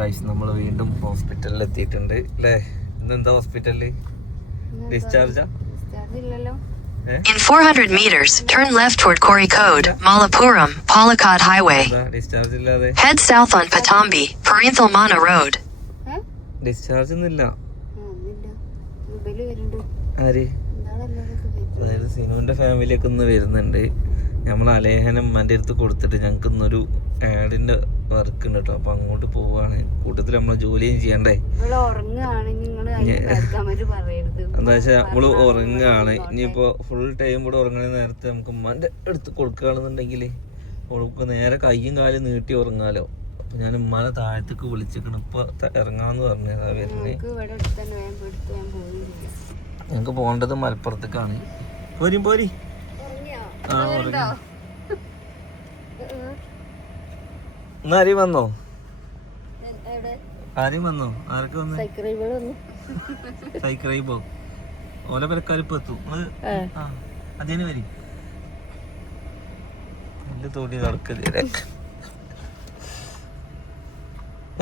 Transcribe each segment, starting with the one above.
കാഴ്ച നമ്മൾ വീണ്ടും ഹോസ്പിറ്റലിൽ എത്തിയിട്ടുണ്ട് അല്ലേ ഇന്ന് എന്താ ഹോസ്പിറ്റലിൽ ഡിസ്ചാർജാ ഇല്ലല്ലോ. In 400 meters, turn left toward Korikode, Malapuram, Palakkad Highway. Head south on Patambi, Parinthalmana Road. Discharge ഒന്നുമില്ല. ആര്? അതായത് സിനുവിന്റെ ഫാമിലിയൊക്കെ ഒന്ന് വരുന്നുണ്ട്. നമ്മൾ അലേഹനം എന്റെ അടുത്ത് കൊടുത്തിട്ട് ഞങ്ങൾക്ക് ഇന്നൊരു ആഡിന്റെ വർക്ക് ഉണ്ട് കേട്ടോ അപ്പൊ അങ്ങോട്ട് പോവാണ്. കൂട്ടത്തിൽ നമ്മൾ ജോലിയും ചെയ്യണ്ടേ? എന്താ വെച്ചാൽ നമ്മൾ ഉറങ്ങുകയാണ് ഇനിയിപ്പോ ഫുൾ ടൈം ഇവിടെ ഉറങ്ങണ നേരത്തെ നമുക്ക് ഉമ്മാന്റെ അടുത്ത് കൊടുക്കുകയാണെന്നുണ്ടെങ്കിൽ അവൾക്ക് നേരെ കൈയും കാലും നീട്ടി ഉറങ്ങാലോ. അപ്പൊ ഞാൻ ഉമ്മാനെ താഴത്തേക്ക് വിളിച്ചിക്കണം ഇപ്പൊ ത- പറഞ്ഞു പറഞ്ഞതാ വരുന്നത് ഞങ്ങൾക്ക് പോകേണ്ടത് മലപ്പുറത്തേക്കാണ്. പോരും പോരി. ഇന്ന് ആരെയും വന്നോ? ആരെയും വന്നോ? ആരൊക്കെ വന്ന്? സൈക്രൈബോ? ഓല പെരക്കാരിപ്പ് എത്തും. അതേന് വരി. നല്ല തോടി നടക്കല്ലേ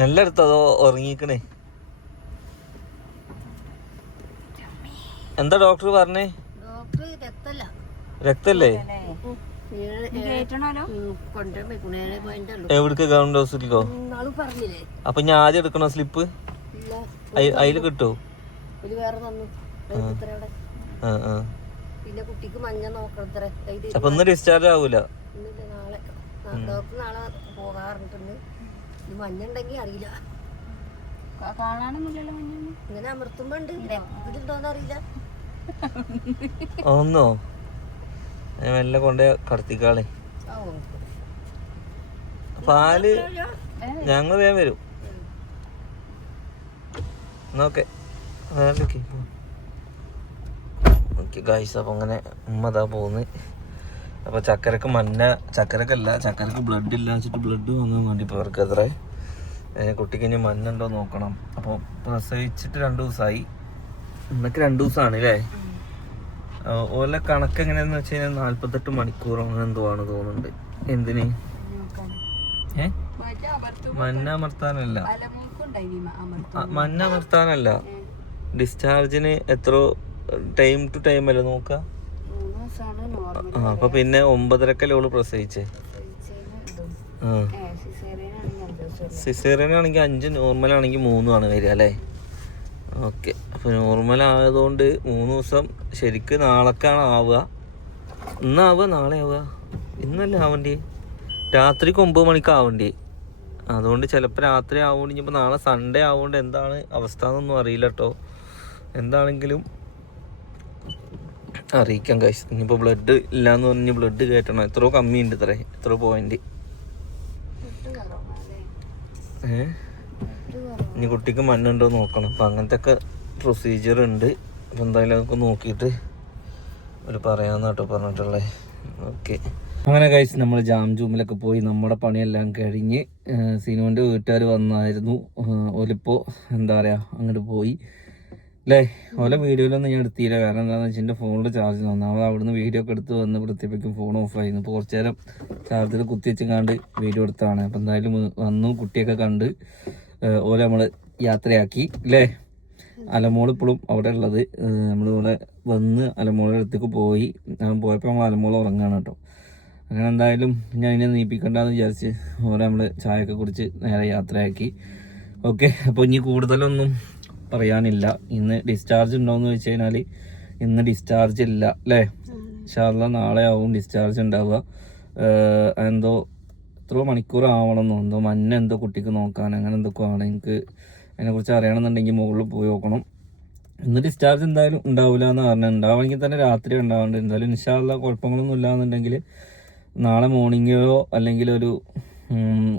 നല്ല അടുത്തതോ ഉറങ്ങിക്കണേ? എന്താ ഡോക്ടർ പറഞ്ഞേ? രക്തല്ല. എവിടേക്ക് ഗവൺമെന്റ് പറഞ്ഞില്ലേ? അപ്പൊ ഞാൻ ആദ്യം എടുക്കണോ സ്ലിപ്പ്? ആ. ആ പിന്നെ കുട്ടിക്ക് മഞ്ഞ നോക്കണത്ര. അപ്പൊ ഇന്ന് ഡിസ്ചാർജ് ആവൂല? നാളെ. ഡോക്ടർ നാളെ പോകാറുണ്ട് ഈ മഞ്ഞ ഉണ്ടെങ്കിൽ അറിയില്ല. കാണാനൊന്നുമില്ലല്ലോ മഞ്ഞൊന്നും? ഇങ്ങനെ അമർത്തുമ്പോ ഉണ്ട്. ഇതിലുണ്ടോന്ന് അറിയില്ല ഒന്നോ? ഞാൻ മെല്ലെ കൊണ്ട് കടത്തിക്കാളെ. പാൽ ഞങ്ങൾ വേഗം വരും. നോക്കെ ഓക്കെ. ഗായ്സ് അപ്പം അങ്ങനെ ഉമ്മതാ പോകുന്നത് അപ്പോൾ ചക്കരക്ക് മഞ്ഞ ചക്കരക്കല്ല ചക്കരക്ക് ബ്ലഡ് ഇല്ല വെച്ചിട്ട് ബ്ലഡ് വാങ്ങാൻ വേണ്ടി അവർക്ക് അത്രേ കുട്ടിക്ക് ഇനി മഞ്ഞ ഉണ്ടോ നോക്കണം. അപ്പോൾ പ്രസവിച്ചിട്ട് രണ്ട് ദിവസമായി ഇന്നൊക്കെ രണ്ട് ദിവസമാണ് അല്ലേ ഓല കണക്ക് എങ്ങനെയാന്ന് വെച്ച് കഴിഞ്ഞാൽ നാല്പത്തെട്ട് മണിക്കൂറോ അങ്ങനെ എന്തോ ആണ് തോന്നുന്നുണ്ട്. എന്തിന്? ഏ? മന്നമർത്താനല്ല അമർത്താനല്ല. ഡിസ്ചാർജിന് എത്ര ടൈം ടു ടൈം അല്ലേ നോക്ക? മൂന്ന് അപ്പൊ പിന്നെ ഒമ്പതരക്കല്ലേ ഓൾ പ്രസവിച്ചേ? സിസേറിയൻ ആണെങ്കിൽ അഞ്ച് നോർമൽ ആണെങ്കിൽ മൂന്നുമാണ് വരിക അല്ലേ? ഓക്കെ. അപ്പോൾ നോർമൽ ആയതുകൊണ്ട് മൂന്ന് ദിവസം ശരിക്ക് നാളേക്കാണ് ആവുക. ഇന്നാവുക നാളെ ആവുക. ഇന്നല്ല ആവണ്ടേ? രാത്രിക്ക് ഒമ്പത് മണിക്ക് ആവണ്ടേ? അതുകൊണ്ട് ചിലപ്പോൾ രാത്രി ആവുകൊണ്ട് ഇനിയിപ്പോൾ നാളെ സൺഡേ ആവുകൊണ്ട് എന്താണ് അവസ്ഥ എന്നൊന്നും അറിയില്ല കേട്ടോ എന്താണെങ്കിലും അറിയിക്കാം കഴിച്ചു ഇനിയിപ്പോൾ ബ്ലഡ് ഇല്ലാന്ന് പറഞ്ഞ് ബ്ലഡ് കയറ്റണം എത്രയോ കമ്മിയുണ്ട് ഇത്രേ എത്രയോ പോയിന്റ് ഏഹ്? ഇനി കുട്ടിക്ക് മണ്ണുണ്ടോ നോക്കണം. അപ്പം അങ്ങനത്തെ ഒക്കെ പ്രൊസീജിയർ ഉണ്ട്. അപ്പം എന്തായാലും അതൊക്കെ നോക്കിയിട്ട് ഒരു പറയാമെന്ന് കേട്ടോ പറഞ്ഞിട്ടുള്ളത് ഓക്കെ അങ്ങനെ കഴിച്ച് നമ്മൾ ജാം ജൂമിലൊക്കെ പോയി നമ്മുടെ പണിയെല്ലാം കഴിഞ്ഞ് സിനുവിന്റെ വീട്ടുകാർ വന്നായിരുന്നു. ഓലിപ്പോൾ എന്താ പറയുക അങ്ങോട്ട് പോയി. അല്ലേ ഓലെ വീഡിയോയിലൊന്നും ഞാൻ എടുത്തില്ല. കാരണം എന്താണെന്ന് വെച്ചാൽ എന്റെ ഫോണിൽ ചാർജ് ഒന്നാമത് അവിടുന്ന് വീഡിയോ ഒക്കെ എടുത്ത് വന്ന് പ്രത്യേകിക്കും ഫോൺ ഓഫ് ആയിരുന്നു. ഇപ്പോൾ കുറച്ച് നേരം ചാർജർ കുത്തി വെച്ചും വീഡിയോ എടുത്താണ്. അപ്പോൾ എന്തായാലും വന്നു. കുട്ടിയൊക്കെ കണ്ട്. ഓലെ നമ്മൾ യാത്രയാക്കി അല്ലേ അലമോൾ ഇപ്പോഴും അവിടെ ഉള്ളത്. നമ്മളിവിടെ വന്ന് അലമോളുടെ അടുത്തേക്ക് പോയി. ഞാൻ പോയപ്പോൾ നമ്മൾ അലമോൾ ഉറങ്ങാണ് കേട്ടോ. അങ്ങനെ എന്തായാലും ഞാൻ ഇനി നീപ്പിക്കണ്ടെന്ന് വിചാരിച്ച് ഓരോ നമ്മൾ ചായയൊക്കെ കുടിച്ച് നേരെ യാത്രയാക്കി. ഓക്കെ അപ്പോൾ ഇനി കൂടുതലൊന്നും പറയാനില്ല. ഇന്ന് ഡിസ്ചാർജ് ഉണ്ടോയെന്ന് വെച്ച് കഴിഞ്ഞാൽ ഇന്ന് ഡിസ്ചാർജ് ഇല്ല അല്ലേ ഇൻഷാല്ല നാളെ ആവും ഡിസ്ചാർജ് ഉണ്ടാവുക. എന്തോ എത്രയോ മണിക്കൂർ ആവണമെന്നോ എന്തോ മഞ്ഞ എന്തോ കുട്ടിക്ക് നോക്കാൻ അങ്ങനെ എന്തൊക്കെ ആണ്. എനിക്ക് അതിനെക്കുറിച്ച് അറിയണമെന്നുണ്ടെങ്കിൽ മുകളിൽ പോയി നോക്കണം. ഇന്ന് ഡിസ്ചാർജ് എന്തായാലും ഉണ്ടാവില്ല എന്ന് പറഞ്ഞു ഉണ്ടാവണമെങ്കിൽ തന്നെ രാത്രി ഉണ്ടാവേണ്ടത് എന്തായാലും ഇൻഷാല്ല കുഴപ്പങ്ങളൊന്നും ഇല്ലാന്നുണ്ടെങ്കിൽ നാളെ മോർണിംഗോ അല്ലെങ്കിൽ ഒരു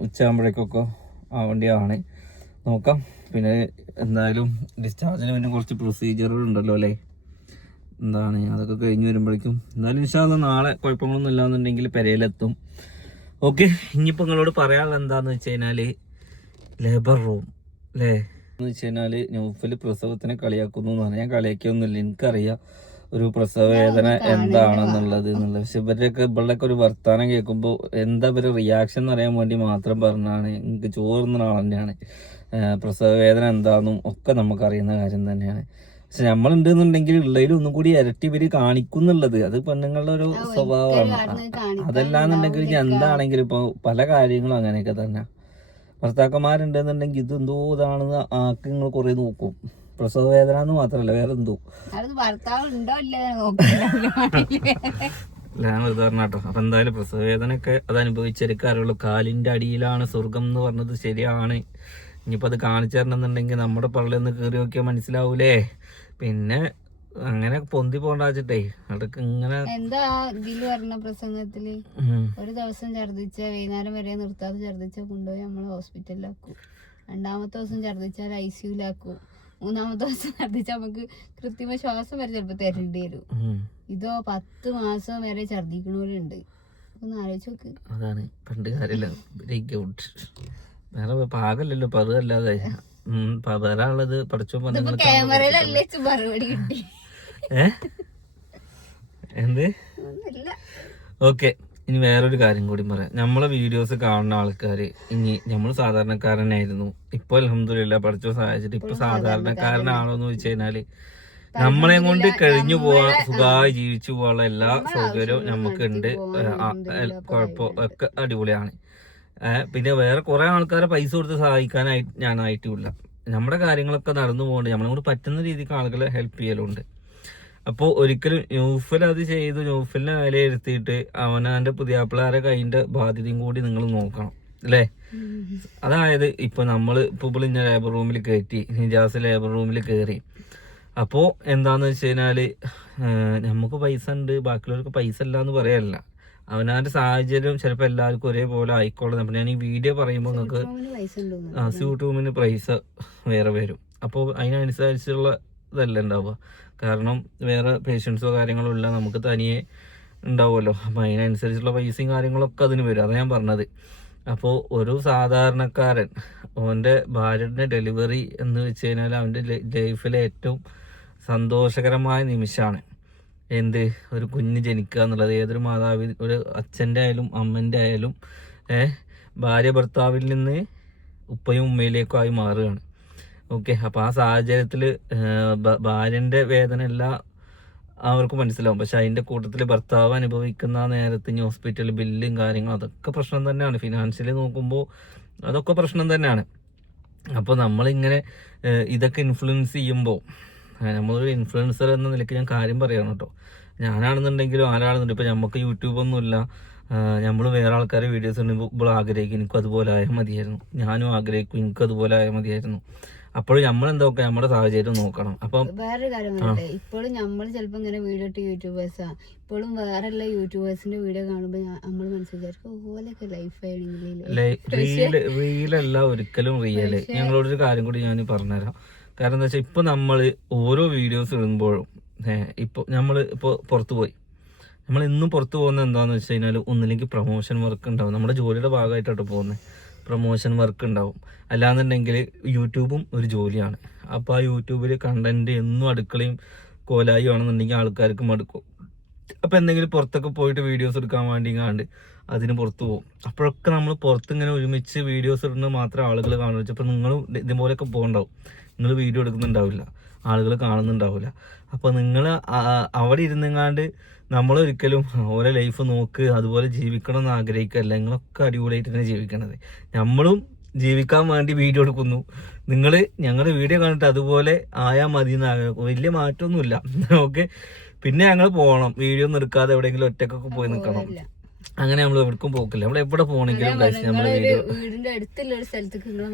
ഉച്ചയാകുമ്പോഴേക്കൊക്കെ ആവേണ്ടിയാണ് നോക്കാം. പിന്നെ എന്തായാലും ഡിസ്ചാർജിന് പിന്നെ കുറച്ച് പ്രൊസീജിയറുകൾ ഉണ്ടല്ലോ അല്ലേ? എന്താണ്? അതൊക്കെ കഴിഞ്ഞ് വരുമ്പോഴേക്കും. എന്തായാലും ഇൻഷാല്ല നാളെ കുഴപ്പങ്ങളൊന്നും ഇല്ലാന്നുണ്ടെങ്കിൽ പെരയിലെത്തും. ഓക്കെ ഇനിയിപ്പോൾ നിങ്ങളോട് പറയാനുള്ള എന്താണെന്ന് വെച്ച് കഴിഞ്ഞാൽ ലേബർ റൂം അല്ലേ എന്ന് വെച്ച് കഴിഞ്ഞാൽ നൗഫൽ പ്രസവത്തിനെ കളിയാക്കുന്നു എന്ന് പറഞ്ഞാൽ ഞാൻ കളിയാക്കിയൊന്നുമില്ല. എനിക്കറിയാം ഒരു പ്രസവ വേദന എന്താണെന്നുള്ളത് എന്നുള്ളത്. പക്ഷെ ഇവരുടെയൊക്കെ ഇവളുടെയൊക്കെ ഒരു വർത്താനം കേൾക്കുമ്പോൾ എന്താ ഇവരുടെ റിയാക്ഷൻ എന്ന് അറിയാൻ വേണ്ടി മാത്രം പറഞ്ഞാണ്. എനിക്ക് ചോറുന്ന ആൾ തന്നെയാണ് പ്രസവ വേദന എന്താണെന്നും ഒക്കെ നമുക്കറിയുന്ന കാര്യം തന്നെയാണ്. പക്ഷെ നമ്മളുണ്ടെന്നുണ്ടെങ്കിൽ ഉള്ളതിൽ ഒന്നും കൂടി ഇരട്ടി ഇവർ കാണിക്കുന്നുള്ളത്. അത് പെണ്ണുങ്ങളുടെ ഒരു സ്വഭാവമാണ്. അതല്ലാന്നുണ്ടെങ്കിൽ എന്താണെങ്കിലും ഇപ്പോൾ പല കാര്യങ്ങളും അങ്ങനെയൊക്കെ തന്നെ. ഭർത്താക്കന്മാരുണ്ടെന്നുണ്ടെങ്കിൽ ഇത് എന്തോ ഇതാണെന്ന് ആക്കി നിങ്ങൾ കുറേ നോക്കും. പ്രസവ വേദന എന്ന് മാത്രല്ല വേറെ എന്തോ. ഞാൻ വെറുതെ പറഞ്ഞ കേട്ടോ. അപ്പൊ എന്തായാലും പ്രസവ വേദനയൊക്കെ അത് അനുഭവിച്ചെടുക്കാറുള്ളൂ കാലിന്റെ അടിയിലാണ് സ്വർഗം എന്ന് പറഞ്ഞത് ശരിയാണ്. ഇനിയിപ്പോ അത് കാണിച്ചു തരണമെന്നുണ്ടെങ്കിൽ നമ്മുടെ പള്ളിയൊന്ന് കയറി നോക്കിയാൽ മനസ്സിലാവൂലേ? പിന്നെ അങ്ങനെ പൊന്തി പോണ്ടാച്ചിട്ടേ അതൊക്കെ ഇങ്ങനെ എന്താ ഇതിൽ പറഞ്ഞ പ്രസംഗത്തിൽ? ഒരു ദിവസം ഛർദിച്ച വൈകുന്നേരം വരെ നിർത്താതെ ഛർദിച്ച കൊണ്ടുപോയി നമ്മൾ ഹോസ്പിറ്റലിലാക്കും. രണ്ടാമത്തെ ദിവസം ഛർദിച്ചാൽ ഐ സിയുലാക്കും മൂന്നാമത്തെ ദിവസം ഛർദിച്ചാൽ നമുക്ക് കൃത്രിമ ശ്വാസം വരെ ചിലപ്പോൾ തരേണ്ടി വരും. ഇതോ പത്ത് മാസം വരെ ഛർദിക്കണവരുണ്ട് ഒന്ന് ആലോചിച്ച് നോക്ക്. അതാണ് പണ്ട് കാര്യമില്ല വേറെ പാകല്ലല്ലോ ഇപ്പൊ പ- വേറെ ഉള്ളത് പഠിച്ചോ എന്ത്? ഓക്കെ ഇനി വേറൊരു കാര്യം കൂടി പറയാം. നമ്മളെ വീഡിയോസ് കാണുന്ന ആൾക്കാർ ഇനി നമ്മൾ സാധാരണക്കാരനായിരുന്നു. ഇപ്പൊ അലഹമില്ല പഠിച്ച സഹായിച്ചിട്ട് ഇപ്പൊ സാധാരണക്കാരനാണോ. എന്ന് ചോദിച്ചു കഴിഞ്ഞാൽ നമ്മളെ കൊണ്ട് കഴിഞ്ഞു പോവാ സുഖമായി ജീവിച്ചു പോകാനുള്ള എല്ലാ സൗകര്യവും നമുക്ക് ഉണ്ട്. കുഴപ്പം ഒക്കെ അടിപൊളിയാണ്. പിന്നെ വേറെ കുറെ ആൾക്കാരെ പൈസ കൊടുത്ത് സഹായിക്കാനായി ഞാനായിട്ടുമില്ല നമ്മുടെ കാര്യങ്ങളൊക്കെ നടന്നു പോകുന്നുണ്ട് നമ്മളെ പറ്റുന്ന രീതിക്ക് ആളുകളെ ഹെൽപ്പ് ചെയ്യലുണ്ട്. അപ്പോൾ ഒരിക്കലും ന്യൂഫിൽ അത് ചെയ്ത്. ന്യൂഫിലിനെ വിലയിരുത്തിയിട്ട് അവനാന്റെ പുതിയാപ്പിളാരെ കൈന്റെ ബാധ്യതയും കൂടി നിങ്ങൾ നോക്കണം. അല്ലേ? അതായത് ഇപ്പൊ നമ്മൾ ഇപ്പൊ ഇവിടെ ഇന്ന ലേബർ റൂമിൽ കയറ്റി നിജാസ് ലേബർ റൂമിൽ കയറി അപ്പോൾ എന്താന്ന് വെച്ച് കഴിഞ്ഞാൽ നമുക്ക് പൈസ ഉണ്ട്. ബാക്കിയുള്ളവർക്ക് പൈസ ഇല്ല എന്ന് പറയല്ല. അവനാന്റെ സാഹചര്യം ചിലപ്പോൾ എല്ലാവർക്കും ഒരേപോലെ ആയിക്കോളും അപ്പോൾ ഞാൻ ഈ വീഡിയോ പറയുമ്പോൾ നിങ്ങൾക്ക് ആ സ്യൂട്ട് റൂമിന് പ്രൈസ് വേറെ വരും. അപ്പോൾ അതിനനുസരിച്ചുള്ള ഇതല്ല ഉണ്ടാവുക. കാരണം വേറെ പേഷ്യൻസോ കാര്യങ്ങളോ ഇല്ല നമുക്ക് തനിയെ ഉണ്ടാവുമല്ലോ. അപ്പം അതിനനുസരിച്ചുള്ള പൈസയും കാര്യങ്ങളൊക്കെ അതിന് വരും. അതാണ് ഞാൻ പറഞ്ഞത്. അപ്പോൾ ഒരു സാധാരണക്കാരൻ അവന്റെ ഭാര്യയുടെ ഡെലിവറി എന്ന് വെച്ച് കഴിഞ്ഞാൽ അവന്റെ ലൈഫിലെ ഏറ്റവും സന്തോഷകരമായ നിമിഷമാണ്. എന്ത്? ഒരു കുഞ്ഞ് ജനിക്കുക എന്നുള്ളത്. ഏതൊരു മാതാവി ഒരു അച്ഛന്റെ ആയാലും അമ്മന്റെ ആയാലും ഭാര്യ ഭർത്താവിൽ നിന്ന് ഉപ്പയും ഉമ്മയിലേക്കും ആയി മാറുകയാണ്. ഓക്കെ അപ്പോൾ ആ സാഹചര്യത്തിൽ ഭാര്യന്റെ വേദന എല്ലാം അവർക്ക് മനസ്സിലാവും. പക്ഷെ അതിന്റെ കൂട്ടത്തിൽ ഭർത്താവ് അനുഭവിക്കുന്ന നേരത്തെ ഹോസ്പിറ്റൽ ബില്ലും കാര്യങ്ങളും അതൊക്കെ പ്രശ്നം തന്നെയാണ്. ഫിനാൻഷ്യലി നോക്കുമ്പോൾ അതൊക്കെ പ്രശ്നം തന്നെയാണ്. അപ്പോൾ നമ്മളിങ്ങനെ ഇതൊക്കെ ഇൻഫ്ലുവൻസ് ചെയ്യുമ്പോൾ നമ്മളൊരു ഇൻഫ്ലുവൻസർ എന്ന നിലയ്ക്ക് ഞാൻ കാര്യം പറയണം കേട്ടോ ഞാനാണെന്നുണ്ടെങ്കിലും ആരാണെന്നുണ്ടെങ്കിലും ഇപ്പം നമുക്ക് യൂട്യൂബൊന്നുമില്ല നമ്മൾ വേറെ ആൾക്കാരെ വീഡിയോസ് ഇപ്പോൾ ആഗ്രഹിക്കും എനിക്കും അതുപോലെ ആയാൽ മതിയായിരുന്നു. ഞാനും ആഗ്രഹിക്കും എനിക്കും അതുപോലെ ആയാൽ മതിയായിരുന്നു. അപ്പോഴും നമ്മൾ എന്തൊക്കെ നമ്മുടെ സാഹചര്യം നോക്കണം. അപ്പം വേറൊരു കാര്യം ഇപ്പോഴും നമ്മൾ ചിലപ്പോ ഇങ്ങനെ വീഡിയോ ഇട്ട് യൂട്യൂബേഴ്സാ ഇപ്പോഴും വേറെ എല്ലാ യൂട്യൂബേഴ്സിന്റെ വീഡിയോ കാണുമ്പോൾ നമ്മൾ മനസ്സിൽ വിചാരിക്കും ഓലൊക്കെ ലൈഫ് ആയിരുന്നെങ്കിൽ റീൽ റീലല്ല ഒരിക്കലും റിയൽ ഞങ്ങളോടൊരു കാര്യം കൂടി ഞാൻ പറഞ്ഞുതരാം. കാരണം എന്താ വെച്ചാൽ ഇപ്പോൾ നമ്മൾ ഓരോ വീഡിയോസ് ഇടുമ്പോഴും ഏഹ് ഇപ്പൊ നമ്മൾ ഇപ്പോൾ പുറത്തു പോയി. നമ്മൾ ഇന്നും പുറത്തു പോകുന്നത് എന്താണെന്ന് വെച്ച് കഴിഞ്ഞാൽ ഒന്നില്ലെങ്കിൽ പ്രൊമോഷൻ വർക്ക് ഉണ്ടാവും. നമ്മുടെ ജോലിയുടെ ഭാഗമായിട്ടാണ് പോകുന്നത് പ്രൊമോഷൻ വർക്ക് ഉണ്ടാവും. അല്ലാന്നുണ്ടെങ്കിൽ യൂട്യൂബും ഒരു ജോലിയാണ്. അപ്പോൾ ആ യൂട്യൂബിൽ കണ്ടന്റ് എന്നും അടുക്കളയും കോലായി ആണെന്നുണ്ടെങ്കിൽ ആൾക്കാർക്ക് മടുക്കും. അപ്പോൾ എന്തെങ്കിലും പുറത്തൊക്കെ പോയിട്ട് വീഡിയോസ് എടുക്കാൻ വേണ്ടി കാണ്ട് അതിന് പുറത്ത് പോകും. അപ്പോഴൊക്കെ നമ്മൾ പുറത്ത് ഇങ്ങനെ ഒരുമിച്ച് വീഡിയോസ് ഇടുന്നത് മാത്രമേ ആളുകൾ കാണുള്ളൂ ഇപ്പോൾ നിങ്ങൾ ഇതുപോലെയൊക്കെ പോകുന്നുണ്ടാവും നിങ്ങൾ വീഡിയോ എടുക്കുന്നുണ്ടാവില്ല. ആളുകൾ കാണുന്നുണ്ടാവില്ല. അപ്പോൾ നിങ്ങൾ അവിടെ ഇരുന്നെങ്ങാണ്ട് നമ്മളൊരിക്കലും ഓരോ ലൈഫ് നോക്ക് അതുപോലെ ജീവിക്കണം എന്ന് ആഗ്രഹിക്കല്ല. നിങ്ങളൊക്കെ അടിപൊളിയായിട്ട് തന്നെ ജീവിക്കണത്. നമ്മളും ജീവിക്കാൻ വേണ്ടി വീഡിയോ എടുക്കുന്നു. നിങ്ങൾ ഞങ്ങളുടെ വീഡിയോ കണ്ടിട്ട് അതുപോലെ ആയാൽ മതി എന്ന് ആഗ്രഹിക്കും വലിയ മാറ്റമൊന്നുമില്ല. ഓക്കെ പിന്നെ ഞങ്ങൾ പോകണം വീഡിയോ ഒന്നും എടുക്കാതെ എവിടെയെങ്കിലും ഒറ്റക്കൊക്കെ പോയി നിൽക്കണം അങ്ങനെ നമ്മൾ എവിടേക്കും പോക്കില്ല. നമ്മൾ എവിടെ പോകണമെങ്കിലും കഴിച്ച് നമ്മൾ വീടിന്റെ അടുത്തുള്ള ഒരു സ്ഥലത്തേക്ക് നിങ്ങളെ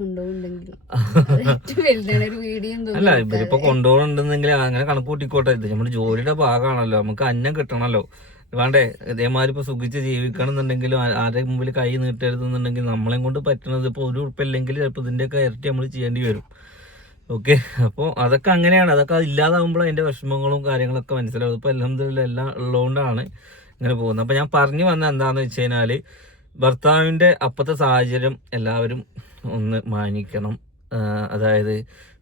കൊണ്ടുപോകുന്നുണ്ടെങ്കിൽ അല്ല ഇവരിപ്പോ കൊണ്ടുപോകണമെന്നുണ്ടെങ്കിൽ അങ്ങനെ കണക്ക് കൂട്ടിക്കോട്ടെ. ഇത് നമ്മുടെ ജോലിയുടെ ഭാഗമാണല്ലോ. നമുക്ക് അന്നം കിട്ടണല്ലോ. വേണ്ടേ? ഇതേമാതിരി ഇപ്പൊ സുഖിച്ച് ജീവിക്കണം എന്നുണ്ടെങ്കിലും ആരുടെ മുമ്പിൽ കൈ നീട്ടരുതെന്നുണ്ടെങ്കിൽ നമ്മളെ കൊണ്ട് പറ്റണത് ഇപ്പൊ ഒരു ഉറപ്പില്ലെങ്കിൽ ചിലപ്പോൾ ഇതിന്റെയൊക്കെ ഇരട്ടി നമ്മൾ ചെയ്യേണ്ടി വരും. ഓക്കെ? അപ്പോൾ അതൊക്കെ അങ്ങനെയാണ്. അതൊക്കെ ഇല്ലാതാവുമ്പോൾ അതിന്റെ വിഷമങ്ങളും കാര്യങ്ങളൊക്കെ മനസ്സിലാവും. ഇപ്പൊ എല്ലാം എല്ലാം ഉള്ളതുകൊണ്ടാണ് ഇങ്ങനെ പോകുന്നത് അപ്പം ഞാൻ പറഞ്ഞു വന്ന എന്താണെന്ന് വെച്ച് കഴിഞ്ഞാൽ ഭർത്താവിന്റെ അപ്പത്തെ സാഹചര്യം എല്ലാവരും ഒന്ന് മാനിക്കണം. അതായത്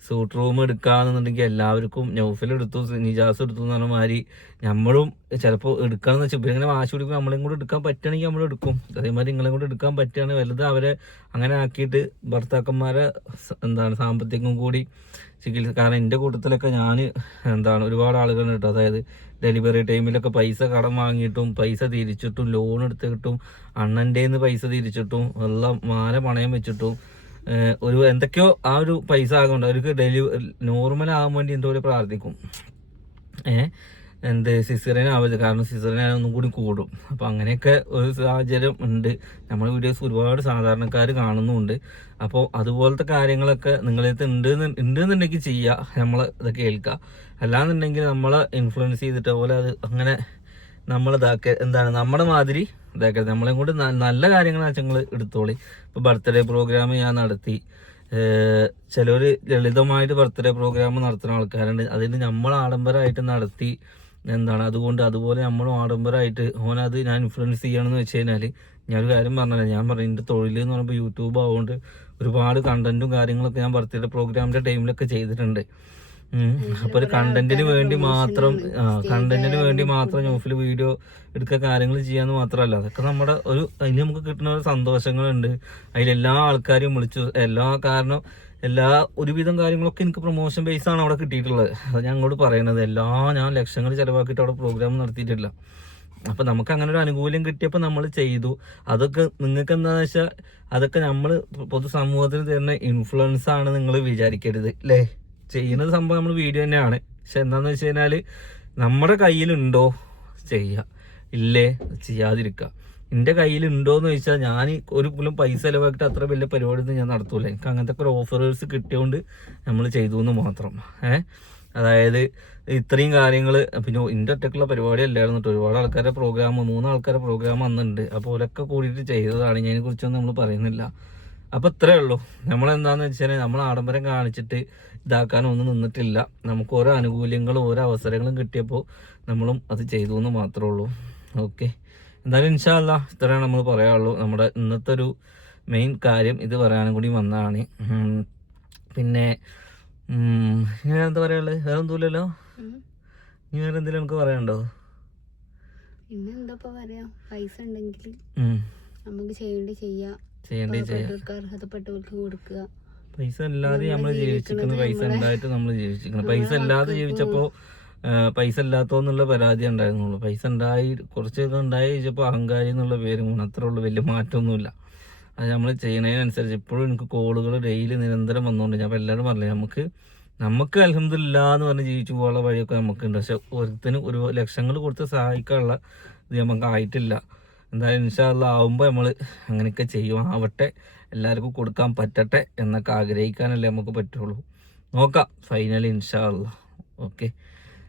സൂട്ട് റൂം എടുക്കാന്നുണ്ടെങ്കിൽ എല്ലാവർക്കും നൗഫൽ എടുത്തു നിജാസ് എടുത്തു എന്ന് പറഞ്ഞ മാതിരി നമ്മളും ചിലപ്പോൾ എടുക്കാന്ന് വെച്ചാൽ ഇങ്ങനെ വാശി പിടിക്കും നമ്മളെയും കൂടെ എടുക്കാൻ പറ്റുകയാണെങ്കിൽ നമ്മൾ എടുക്കും. അതേമാതിരി നിങ്ങളെ കൂടെ എടുക്കാൻ പറ്റുകയാണ് വലുത് അവരെ അങ്ങനെ ആക്കിയിട്ട് ഭർത്താക്കന്മാരെ എന്താണ് സാമ്പത്തികം കൂടി ചികിത്സ കാരണം എന്റെ കൂട്ടത്തിലൊക്കെ ഞാൻ എന്താണ് ഒരുപാട് ആളുകൾ കേട്ടോ. അതായത് ഡെലിവറി ടൈമിലൊക്കെ പൈസ കടം വാങ്ങിയിട്ടും പൈസ തിരിച്ചിട്ടും ലോൺ എടുത്തിട്ടും അണ്ണന്റെ പൈസ തിരിച്ചിട്ടും എല്ലാം മാല പണയം വെച്ചിട്ടും ഒരു എന്തൊക്കെയോ ആ ഒരു പൈസ ആകുന്നുണ്ട് അവർക്ക് ഡെലിവറി നോർമൽ ആകാൻ വേണ്ടി എന്തോ പ്രാർത്ഥിക്കും. ഏഹ് എന്ത് സിസറിൻ ആവരുത് കാരണം സിസറിനെ ഒന്നും കൂടി കൂടും. അപ്പം അങ്ങനെയൊക്കെ ഒരു സാഹചര്യം ഉണ്ട്. നമ്മുടെ വീഡിയോസ് ഒരുപാട് സാധാരണക്കാർ കാണുന്നുണ്ട്. അപ്പോൾ അതുപോലത്തെ കാര്യങ്ങളൊക്കെ നിങ്ങളടുത്ത് ഉണ്ട് ഉണ്ടെന്നുണ്ടെങ്കിൽ ചെയ്യുക നമ്മൾ ഇത് കേൾക്കുക അല്ലാന്നുണ്ടെങ്കിൽ നമ്മളെ ഇൻഫ്ലുവൻസ് ചെയ്തിട്ട് പോലെ അത് അങ്ങനെ നമ്മൾ ഇതാക്കുക എന്താണ് നമ്മുടെ മാതിരി ഇതാക്കരുത്. നമ്മളെയും കൂടി നല്ല കാര്യങ്ങൾ നിങ്ങൾ എടുത്തോളി. ഇപ്പോൾ ബർത്ത്ഡേ പ്രോഗ്രാം ഞാൻ നടത്തി. ചിലർ ലളിതമായിട്ട് ബർത്ത്ഡേ പ്രോഗ്രാം നടത്തുന്ന ആൾക്കാരുണ്ട്. അതിന് നമ്മൾ ആഡംബരമായിട്ട് നടത്തി എന്താണ് അതുകൊണ്ട് അതുപോലെ നമ്മളും ആഡംബരമായിട്ട് ഓനത് ഞാൻ ഇൻഫ്ലുവൻസ് ചെയ്യണമെന്ന് വെച്ച് കഴിഞ്ഞാൽ ഞാനൊരു കാര്യം പറഞ്ഞല്ലോ ഞാൻ പറഞ്ഞു എന്റെ തൊഴിൽ എന്ന് പറയുമ്പോൾ യൂട്യൂബ് ആവുകൊണ്ട് ഒരുപാട് കണ്ടന്റും കാര്യങ്ങളൊക്കെ ഞാൻ ബർത്ത്ഡേ പ്രോഗ്രാമിന്റെ ടൈമിലൊക്കെ ചെയ്തിട്ടുണ്ട്. അപ്പൊ ഒരു കണ്ടന്റിന് വേണ്ടി മാത്രം കണ്ടന്റിന് വേണ്ടി മാത്രം ന്യൂഫിൽ വീഡിയോ എടുക്കുക കാര്യങ്ങൾ ചെയ്യാന്ന് മാത്രമല്ല. അതൊക്കെ നമ്മുടെ ഒരു അതിന് നമുക്ക് കിട്ടുന്ന ഒരു സന്തോഷങ്ങളുണ്ട്. അതിലെല്ലാ ആൾക്കാരെയും വിളിച്ചു. എല്ലാ കാരണം എല്ലാ ഒരുവിധം കാര്യങ്ങളൊക്കെ എനിക്ക് പ്രൊമോഷൻ ബേസ് ആണ് അവിടെ കിട്ടിയിട്ടുള്ളത്. അത് ഞാൻ അങ്ങോട്ട് പറയണത്. എല്ലാ ഞാൻ ലക്ഷങ്ങൾ ചിലവാക്കിയിട്ട് അവിടെ പ്രോഗ്രാം നടത്തിയിട്ടില്ല. അപ്പൊ നമുക്ക് അങ്ങനെ ഒരു അനുകൂല്യം കിട്ടിയപ്പോൾ നമ്മൾ ചെയ്തു. അതൊക്കെ നിങ്ങൾക്ക് എന്താണെന്ന് വെച്ചാൽ അതൊക്കെ നമ്മൾ പൊതുസമൂഹത്തിന് തരുന്ന ഇൻഫ്ലുവൻസ് ആണ് നിങ്ങൾ വിചാരിക്കരുത് അല്ലേ ചെയ്യുന്നത് സംഭവം നമ്മൾ വീഡിയോ തന്നെയാണ്. പക്ഷെ എന്താന്ന് വെച്ച് കഴിഞ്ഞാൽ നമ്മുടെ കയ്യിലുണ്ടോ? ചെയ്യുക ഇല്ലേ? ചെയ്യാതിരിക്കുക എന്റെ കയ്യിലുണ്ടോ എന്ന് ചോദിച്ചാൽ ഞാൻ ഒരു പോലും പൈസ ചിലവാക്കിയിട്ട് അത്ര വലിയ പരിപാടി ഒന്നും ഞാൻ നടത്തൂല. എനിക്ക് അങ്ങനത്തെ ഒക്കെ ഓഫറേഴ്സ് കിട്ടിയോണ്ട് നമ്മൾ ചെയ്തു എന്ന് മാത്രം. ഏഹ് അതായത് ഇത്രയും കാര്യങ്ങൾ പിന്നെ എന്റെ ഒറ്റക്കുള്ള പരിപാടി അല്ലായിരുന്നു ഒരുപാട് ആൾക്കാരുടെ പ്രോഗ്രാം മൂന്ന് ആൾക്കാരുടെ പ്രോഗ്രാം അന്നുണ്ട് അപ്പോൾ ഓരൊക്കെ കൂടിയിട്ട് ചെയ്തതാണ്. ഞാൻ കുറിച്ചൊന്നും നമ്മൾ പറയുന്നില്ല. അപ്പൊ ഇത്രേ ഉള്ളൂ. നമ്മൾ എന്താന്ന് വെച്ചാൽ നമ്മൾ ആഡംബരം കാണിച്ചിട്ട് ഇതാക്കാനൊന്നും നിന്നിട്ടില്ല. നമുക്ക് ഓരോ ആനുകൂല്യങ്ങളും ഓരോ അവസരങ്ങളും കിട്ടിയപ്പോൾ നമ്മളും അത് ചെയ്തു എന്ന് മാത്രമേ ഉള്ളൂ. ഓക്കെ. എന്തായാലും ഇൻഷാല്ല ഇത്രയാണ് നമ്മൾ പറയാനുള്ളൂ. നമ്മുടെ ഇന്നത്തെ ഒരു മെയിൻ കാര്യം ഇത് പറയാനും കൂടി വന്നതാണ്. പിന്നെ എന്താ പറയാനുള്ളത് വേറെ ഒന്നുമില്ലല്ലോ ഇനി വേറെ എന്തെങ്കിലും നമുക്ക് പറയാനുണ്ടോ? പിന്നെ എന്താ പറയാ? പൈസ ഉണ്ടെങ്കിൽ നമുക്ക് ചെയ്യേണ്ടി ചെയ്യാ. അർഹതപ്പെട്ടവർക്ക് കൊടുക്കുക. പൈസ ഇല്ലാതെ നമ്മൾ ജീവിച്ചിരിക്കുന്നത് പൈസ ഉണ്ടായിട്ട് നമ്മൾ ജീവിച്ചിരിക്കുന്നത് പൈസ ഇല്ലാതെ മക്കൾക്കും- ജീവിച്ചപ്പോ ആ, പൈസ ഇല്ലാത്തോന്നുള്ള പരാതി ഉണ്ടായിരുന്നുള്ളൂ. പൈസ ഉണ്ടായി കുറച്ചൊക്കെ ഉണ്ടായി ചോദിച്ചപ്പോൾ അഹങ്കാരി എന്നുള്ള പേര് അത്രേ ഉള്ളൂ വലിയ മാറ്റമൊന്നുമില്ല. അത് നമ്മൾ ചെയ്യുന്നതിനനുസരിച്ച് ഇപ്പോഴും എനിക്ക് കോളുകൾ ഡെയിലി നിരന്തരം വന്നുകൊണ്ട് ഞാൻ അപ്പോൾ എല്ലാവരും പറഞ്ഞു നമുക്ക് നമുക്ക് അലഹമില്ല എന്ന് പറഞ്ഞ് ജീവിച്ചു പോകാനുള്ള വഴിയൊക്കെ നമുക്കുണ്ട്. പക്ഷെ ഒരുത്തിന് ഒരു ലക്ഷങ്ങൾ കൊടുത്ത് സഹായിക്കാനുള്ള ഇത് നമുക്ക് ആയിട്ടില്ല. എന്തായാലും ഇൻഷാല്ല ആവുമ്പോൾ നമ്മൾ അങ്ങനെയൊക്കെ ചെയ്യും ആവട്ടെ എല്ലാവർക്കും കൊടുക്കാൻ പറ്റട്ടെ എന്നൊക്കെ ആഗ്രഹിക്കാനല്ലേ നമുക്ക് പറ്റുള്ളൂ. നോക്കാം ഫൈനൽ ഇൻഷാല്ല ഓക്കെ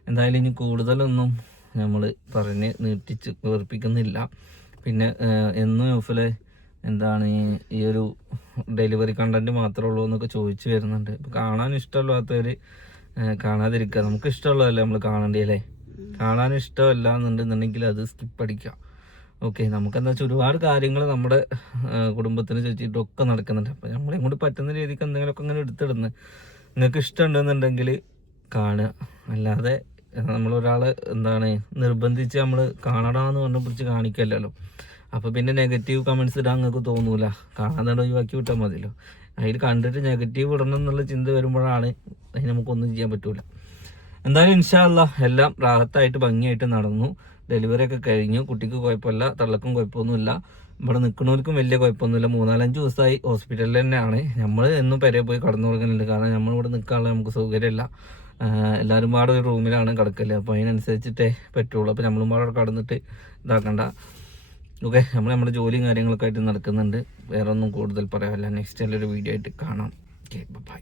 എന്തായാലും ഇനി കൂടുതലൊന്നും നമ്മൾ പറഞ്ഞ് നീട്ടിച്ച് വേർപ്പിക്കുന്നില്ല പിന്നെ എന്നും യൂഫിൽ എന്താണ് ഈ- ഒരു ഡെലിവറി കണ്ടന്റ് മാത്രമേ ഉള്ളൂ എന്നൊക്കെ ചോദിച്ചു വരുന്നുണ്ട്. ഇപ്പോൾ കാണാൻ ഇഷ്ടമില്ലാത്തവർ കാണാതിരിക്കുക. നമുക്ക് ഇഷ്ടമുള്ളതല്ലേ നമ്മൾ കാണണ്ടേ അല്ലേ? കാണാൻ ഇഷ്ടമല്ല എന്നുണ്ടെന്നുണ്ടെങ്കിൽ അത് സ്കിപ്പ് അടിക്കാം ഓക്കെ നമുക്കെന്താ വെച്ചാൽ ഒരുപാട് കാര്യങ്ങൾ നമ്മുടെ കുടുംബത്തിന് ചുറ്റിയിട്ടൊക്കെ നടക്കുന്നുണ്ട്. അപ്പം നമ്മളെ കൊണ്ട് പറ്റുന്ന രീതിക്ക് എന്തെങ്കിലുമൊക്കെ ഇങ്ങനെ എടുത്തിടുന്നു. നിങ്ങൾക്ക് ഇഷ്ടമുണ്ടെന്നുണ്ടെങ്കിൽ കാണുക. അല്ലാതെ നമ്മളൊരാൾ എന്താണ് നിർബന്ധിച്ച് നമ്മൾ കാണടാന്ന് പറഞ്ഞ് പിടിച്ച് കാണിക്കല്ലല്ലോ. അപ്പോൾ പിന്നെ നെഗറ്റീവ് കമൻസ് ഇടാൻ നിങ്ങൾക്ക് തോന്നൂല. കാണാതെ ഒഴിവാക്കി വിട്ടാൽ മതിയല്ലോ. അതിൽ കണ്ടിട്ട് നെഗറ്റീവ് ഇടണം എന്നുള്ള ചിന്ത വരുമ്പോഴാണ് അതിന് നമുക്കൊന്നും ചെയ്യാൻ പറ്റൂല. എന്തായാലും ഇൻഷാല്ല എല്ലാം റാഹത്തായിട്ട് ഭംഗിയായിട്ട് നടന്നു. ഡെലിവറി ഒക്കെ കഴിഞ്ഞു. കുട്ടിക്ക് കുഴപ്പമില്ല തള്ളക്കും കുഴപ്പമൊന്നുമില്ല. ഇവിടെ നിൽക്കുന്നവർക്കും വലിയ കുഴപ്പമൊന്നുമില്ല. മൂന്നാലഞ്ച് ദിവസമായി ഹോസ്പിറ്റലിൽ തന്നെയാണ്. നമ്മൾ എന്നും പെരെ പോയി കടന്നു കൊടുക്കുന്നുണ്ട് കാരണം നമ്മളിവിടെ നിൽക്കാനുള്ള നമുക്ക് സൗകര്യമില്ല. എല്ലാവരും പാടെ ഒരു റൂമിലാണ് കിടക്കൽ. അപ്പോൾ അതിനനുസരിച്ചിട്ടേ പറ്റുള്ളൂ. അപ്പോൾ നമ്മളും പാടെ കടന്നിട്ട് ഇതാക്കണ്ട. ഓക്കെ നമ്മൾ നമ്മുടെ ജോലിയും കാര്യങ്ങളൊക്കെ ആയിട്ട് നടക്കുന്നുണ്ട്. വേറെ ഒന്നും കൂടുതൽ പറയാമല്ല നെക്സ്റ്റ് ഒരു വീഡിയോ ആയിട്ട് കാണാം. Okay bye